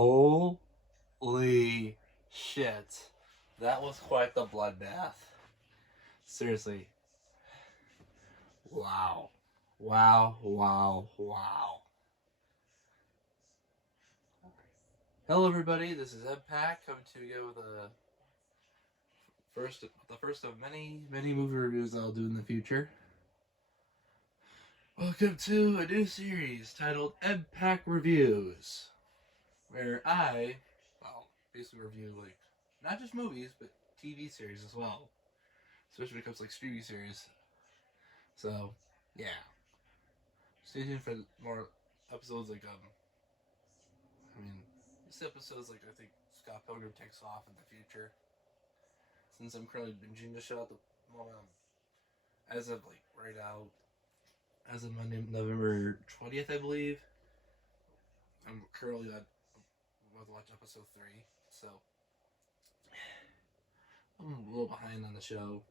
Holy shit. That was quite the bloodbath. Seriously. Wow. Wow, wow, wow. Hello everybody, this is EdPack coming to you with the first of many movie reviews I'll do in the future. Welcome to a new series titled EdPack Reviews, where I, basically review not just movies, but TV series as well. Especially when it comes to streaming series. So, yeah. Stay tuned for more episodes this episode's I think Scott Pilgrim takes off in the future. Since I'm currently binging the show at the moment, as of right now, as of Monday, November 20th, I believe, I'm currently about to watch episode 3, so I'm a little behind on the show.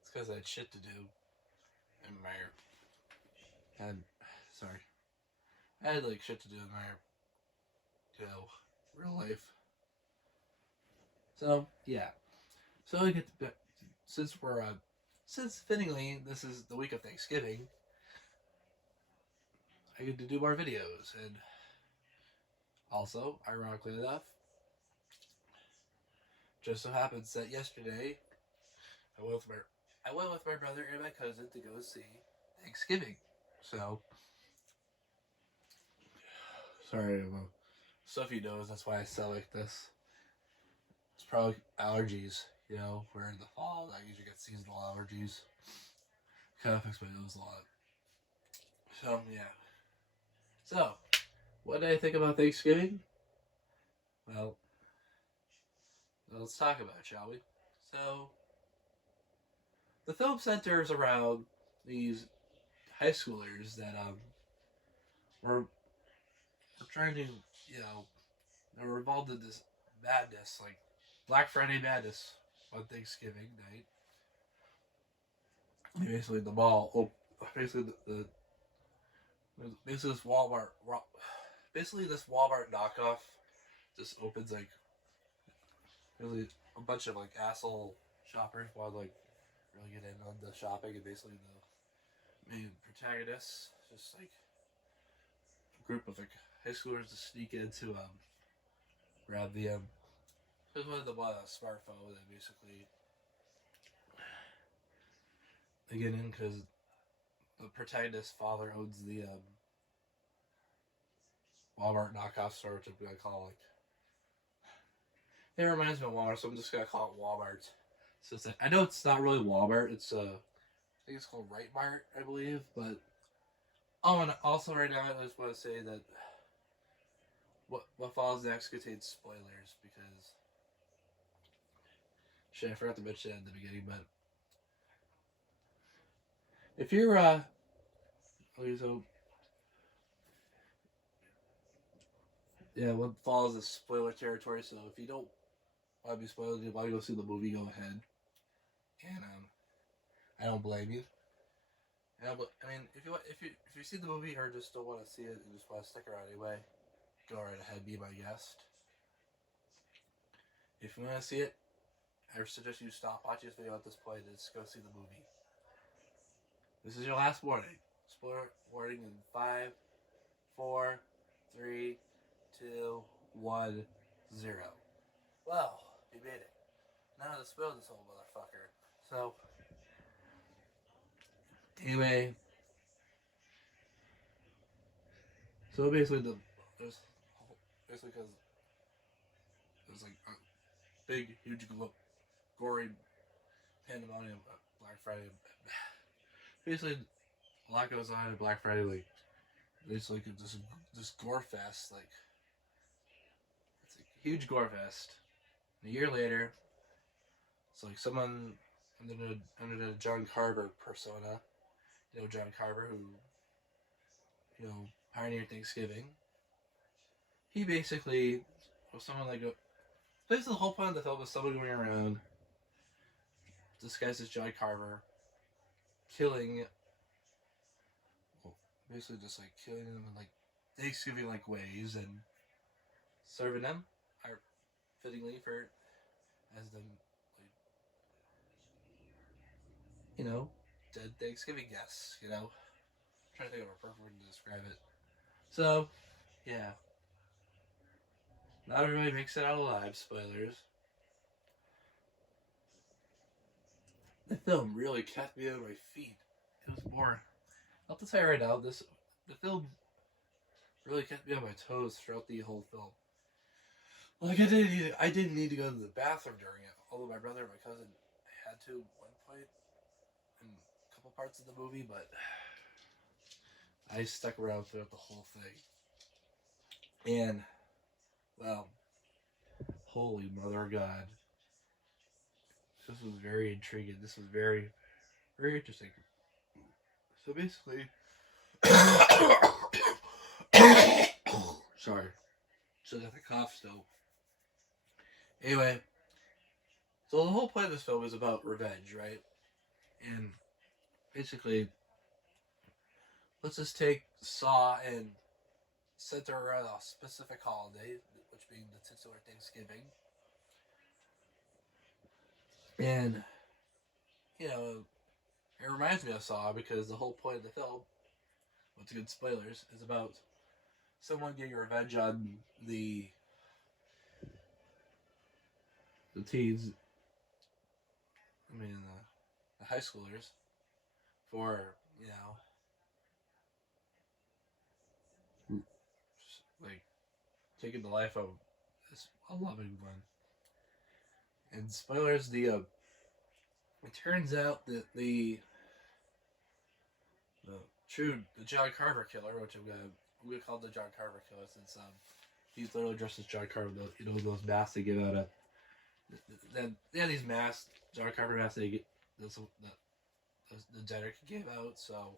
It's because I had shit to do in my I had shit to do in my real life. So yeah, so I get to, since fittingly this is the week of Thanksgiving, I get to do more videos, and also, ironically enough, just so happens that yesterday I went with my brother and my cousin to go see Thanksgiving. So sorry, Sophie knows that's why I sound like this. It's probably allergies. We're in the fall, I usually get seasonal allergies. Kind of affects my nose a lot. So yeah. So, what did I think about Thanksgiving? Well, let's talk about it, shall we? So, the film centers around these high schoolers that were trying to, they were involved in this madness, like Black Friday madness on Thanksgiving night. Basically, the mall, basically this Walmart, this Walmart knockoff just opens really a bunch of asshole shoppers want really get in on the shopping, and basically the main protagonists just a group of high schoolers to sneak in to grab the just wanted to buy a smartphone, and basically they get in because the protagonist's father owns the Walmart knockoff store, which I'm gonna call it reminds me of Walmart, so I'm just gonna call it Walmart. So I know it's not really Walmart. It's I think it's called Right Mart, I believe. But and also right now I just want to say that what follows next contains spoilers, because shit, I forgot to mention that at the beginning. But if you're so yeah, what follows is spoiler territory. So if you don't want to be spoiled, you want to go see the movie, go ahead. And I don't blame you. And if you see the movie or just don't want to see it and just want to stick around anyway, go right ahead, be my guest. If you want to see it, I suggest you stop watching this video at this point and just go see the movie. This is your last warning. Spoiler warning in 5, 4, 3, 2, 1, 0. Well, you made it. Now to spoil this whole motherfucker. So, anyway, so basically because there's a big, huge, gory pandemonium Black Friday. Basically, a lot goes on at Black Friday. It's this gore fest. It's a huge gore fest. And a year later, it's someone under the John Carver persona. John Carver, who pioneered Thanksgiving. He basically was someone basically the whole point of the film was someone going around disguised as John Carver, killing, basically just killing them in Thanksgiving ways, and serving them are fittingly for as them, like, you know, dead Thanksgiving guests. You know, I'm trying to think of a perfect word to describe it. So, yeah, not everybody makes it out alive. Spoilers. The film really kept me on my feet. It was boring. I'll have to tell you right now, the film really kept me on my toes throughout the whole film. Like I didn't need to go to the bathroom during it, although my brother and my cousin had to at one point in a couple parts of the movie, but I stuck around throughout the whole thing. And, well, holy mother of God, this was very intriguing. This was very, very interesting. So basically, sorry, still got the cough still. Anyway, so the whole point of this film is about revenge, right? And basically, let's just take Saw and center around a specific holiday, which being the titular Thanksgiving. And, you know, it reminds me of Saw because the whole point of the film, once again, spoilers, is about someone getting revenge on the teens, I mean, the high schoolers, for, you know, like, taking the life of a loving one. And spoilers, it turns out that the John Carver killer, which I'm gonna call the John Carver killer since he's literally dressed as John Carver. You know, those masks they give out at. They these masks, John Carver masks they get the Jenner gave out. So,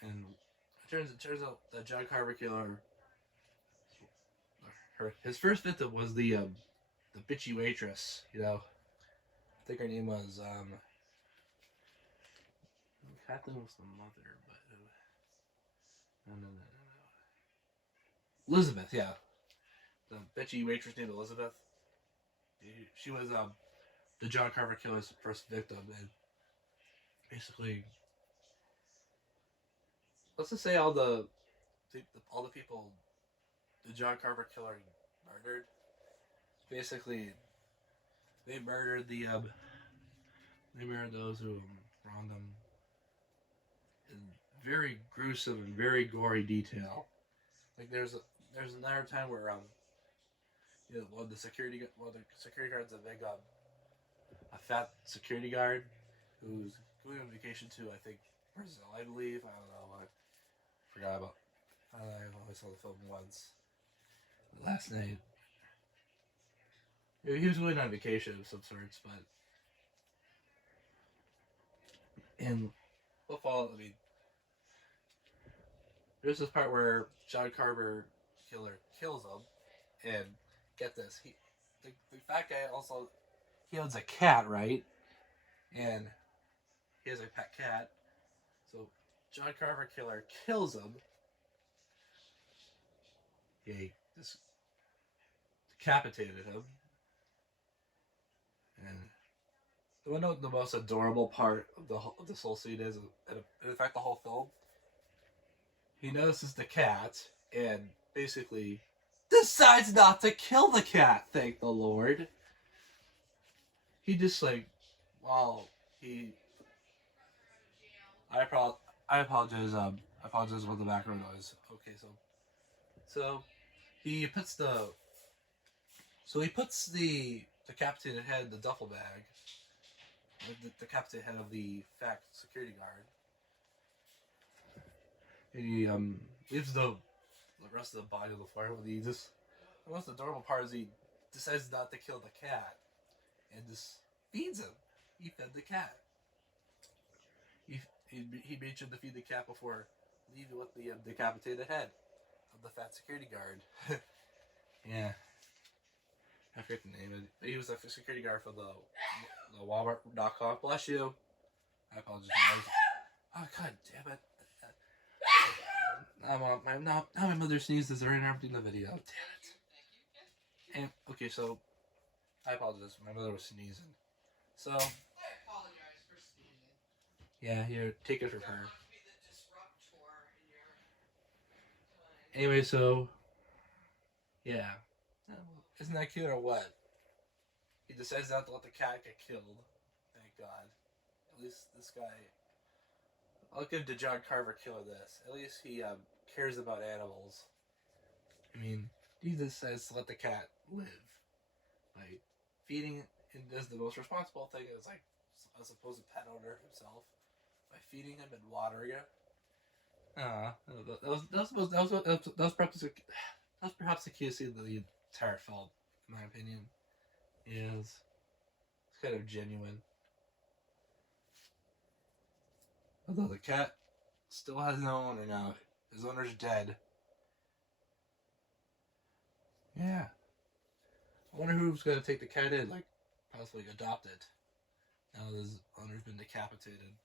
and it turns out that John Carver killer, his first victim was the bitchy waitress. You know, I think her name was Kathleen was the mother, but no. Elizabeth, yeah, the bitchy waitress named Elizabeth. She was the John Carver killer's first victim, and basically, let's just say all the people the John Carver killer murdered. Basically, they murdered those who wronged them in very gruesome and very gory detail. Like there's another time where you know, one of the security guards, a big a fat security guard who's going on vacation to, I think, Brazil, I believe. I don't know. I forgot about. I only saw the film once. Last night. He was going on vacation of some sorts, but. And we'll follow. I mean, there's this part where John Carver killer kills him, and get this, the fat guy also, he owns a cat, right? And he has a pet cat. So John Carver killer kills him. He just decapitated him. And you want to know what the most adorable part of this whole scene is? And in fact, the whole film. He notices the cat and basically decides not to kill the cat. Thank the Lord. He just I apologize. I apologize for the background noise. Okay, so he puts the decapitated head in the duffel bag. The decapitated head of the fat security guard. And he leaves the rest of the body on the floor. The most adorable part is he decides not to kill the cat and just feeds him. He fed the cat. He made sure to feed the cat before leaving with the decapitated head of the fat security guard. Yeah. I forget the name. He was a security guard for the Walmart knockoff. Bless you. I apologize. Oh, God damn it. now my mother sneezes. They're interrupting the video. Damn it. And okay, so I apologize. My mother was sneezing. So I apologize for sneezing. Yeah, here, take it from her. Anyway, so yeah, isn't that cute or what? He decides not to let the cat get killed. Thank God. At least this guy. I'll give the John Carver killer this. At least he cares about animals. I mean, he decides to let the cat live by feeding it, and does the most responsible thing as like a supposed pet owner himself by feeding him and watering it. That was perhaps the cutest scene of the entire film, in my opinion. It's kind of genuine. Although the cat still has no owner now. His owner's dead. Yeah. I wonder who's going to take the cat in, like, possibly adopt it. Now that his owner's been decapitated.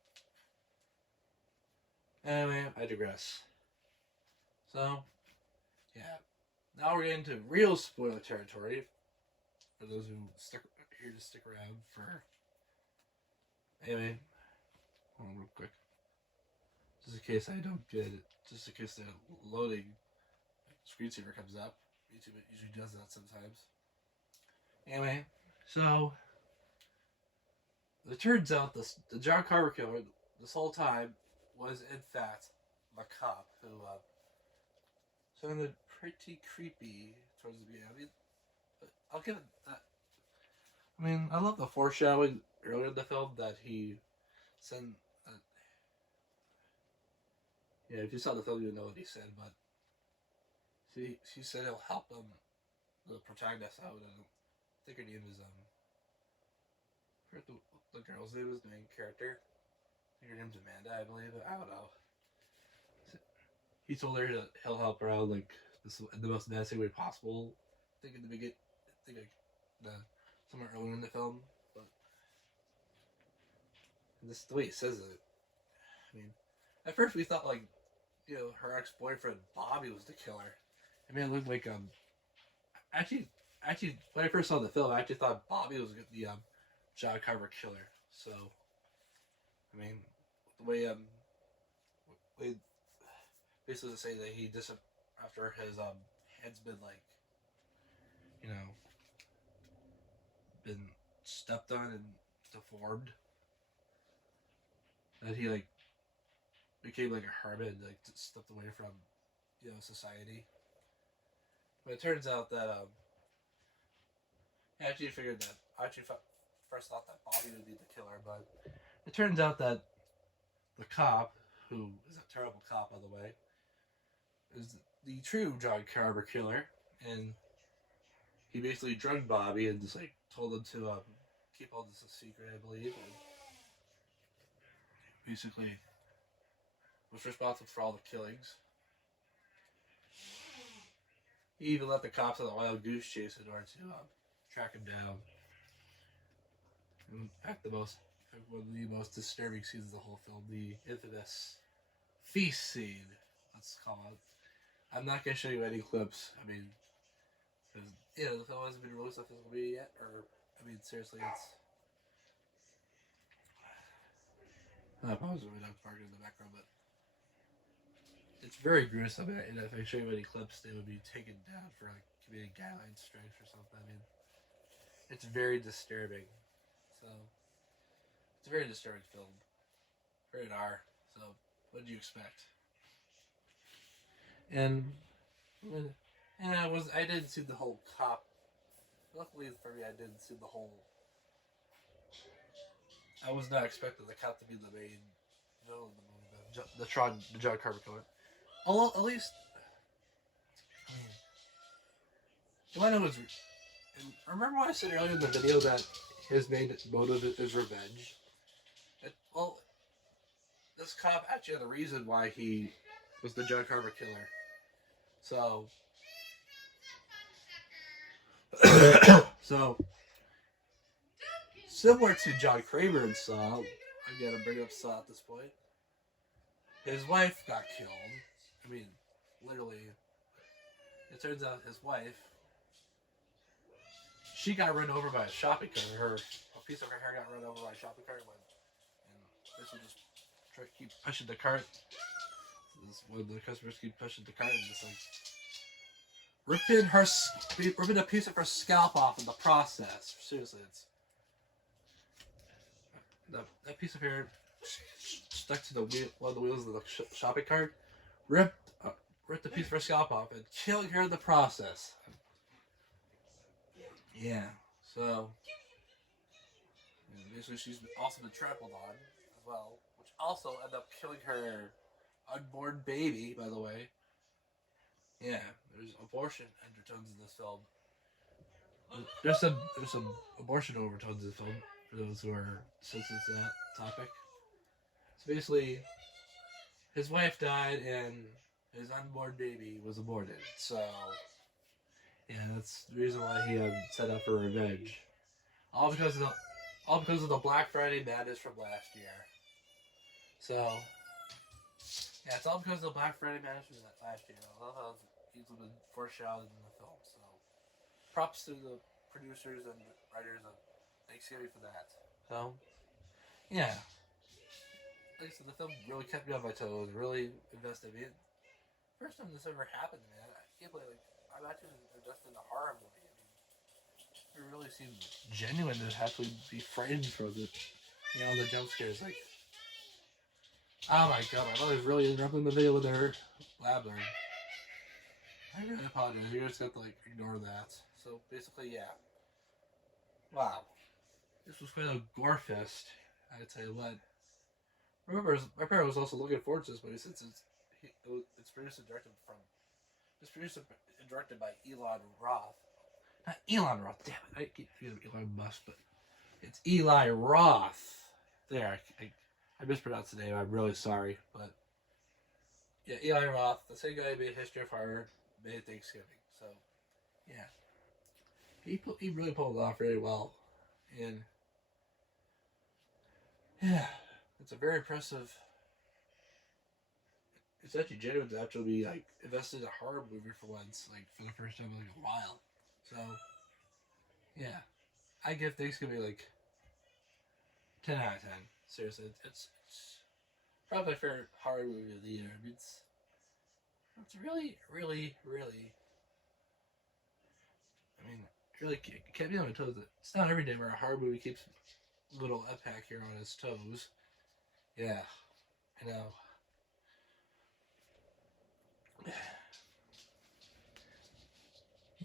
Anyway, I digress. So, yeah. Now we're getting to real spoiler territory. For those who here to stick around for... Anyway, hold on real quick. Just in case I don't get it. Just in case the loading screensaver comes up. YouTube usually does that sometimes. Anyway, so it turns out the John Carver killer this whole time was in fact a cop who sounded pretty creepy towards the beginning. I mean, I'll give it that. I mean, I love the foreshadowing earlier in the film that he sent. Yeah, if you saw the film, you know what he said, but she said he'll help them, the protagonist out, and I think her name is I forget the girl's name is the main character. I think her name's Amanda, I believe. I don't know. He told her that he'll help her out like this in the most menacing way possible. I think in the beginning, somewhere earlier in the film, but this the way he says it. I mean, at first we thought like, her ex-boyfriend Bobby was the killer. I mean, it looked like actually when I first saw the film, I actually thought Bobby was the John Carver killer. So, I mean, the way basically to say that he just after his head's been like, been stepped on and deformed, that he like became like a hermit, like stepped away from society. But it turns out that I actually figured that first thought that Bobby would be the killer, but it turns out that the cop, who is a terrible cop by the way, is the true John Carver killer, and he basically drugged Bobby and just like told him to keep all this a secret, I believe, and basically was responsible for all the killings. He even let the cops on a wild goose chase in order to track him down. In fact, one of the most disturbing scenes of the whole film, the infamous feast scene, let's call it. I'm not going to show you any clips. I mean, because the film hasn't been released on physical media yet, or I mean, seriously, it's. I apologize for my dog's barking in the background, but it's very gruesome. And if I show you any clips, they would be taken down for like committing guideline strikes or something. I mean, it's very disturbing. So it's a very disturbing film. Rated R. So what did you expect? And I didn't see the whole cop. Luckily for me, I didn't see the whole. I was not expecting the cop to be the main villain of the movie, the John Carver killer. Although, at least, you want to know what's. Remember when I said earlier in the video that his main motive is revenge? This cop actually had the reason why he was the John Carver killer. So, similar to John Kramer in Saw, I gotta bring up Saw at this point. His wife got killed. I mean, literally, it turns out his wife, she got run over by a shopping cart. A piece of her hair got run over by a shopping cart, and this would just try to keep pushing the cart. This one of the customers keep pushing the cart and just like ripping a piece of her scalp off in the process. Seriously, it's that piece of hair stuck to the wheel, one of the wheels of the shopping cart, ripped a piece of her scalp off and killing her in the process. Yeah, so basically she's also been trampled on as well, which also ended up killing her unborn baby, by the way. Yeah, there's abortion undertones in this film. There's some abortion overtones in the film for those who are sensitive to that topic. So basically, his wife died and his unborn baby was aborted. So yeah, that's the reason why he set up for revenge. All because of the Black Friday madness from last year. So yeah, it's all because of the Black Friday madness from last year. I love how it's been foreshadowed in the film. So props to the producers and writers of Thanksgiving for that. So yeah, like I said, the film really kept me on my toes. Really invested me. First time this ever happened, man. I can't believe I'm actually just in a horror movie. I mean, it really seemed genuine to actually be frightened from it. You know, the jump scares, like, oh my god, my mother's really interrupting the video with her blabber. I really apologize. You just have to like ignore that. So basically, yeah. Wow, this was quite a gore fest. I'd tell you what. Remember, my parent was also looking forward to this movie since it's produced and directed by Elon Roth. Not Elon Roth, damn it. I keep forgetting Elon Musk, but it's Eli Roth. There, I mispronounced the name. I'm really sorry, but yeah, Eli Roth, the same guy who made History of Horror, made Thanksgiving. So yeah, he really pulled it off very well, and yeah, it's a very impressive. It's actually genuine to actually be like invested in a horror movie for once, like for the first time in like a while. So yeah, I give Thanksgiving like 10 out of 10. Seriously, it's probably my favorite horror movie of the year. I mean, it's really, really, really. I mean, really kept me on my toes. It's not every day where a horror movie keeps little Epac here on his toes. Yeah, I know.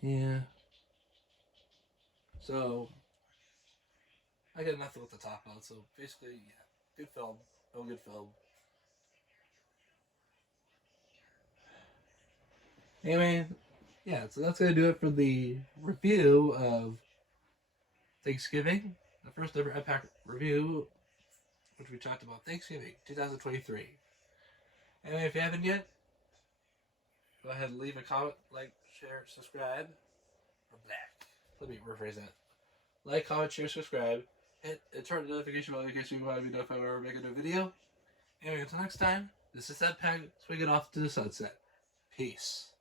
Yeah. So I got nothing with the top out. So basically, yeah, good film. No good film. Anyway, yeah. So that's gonna do it for the review of Thanksgiving, the first ever Epac review, which we talked about Thanksgiving 2023. Anyway, if you haven't yet, go ahead and leave a comment, like, share, subscribe. Or black. Let me rephrase that. Like, comment, share, subscribe. Hit and turn the notification bell in case you want to be notified when I make a new video. Anyway, until next time, this is Epac swinging off to the sunset. Peace.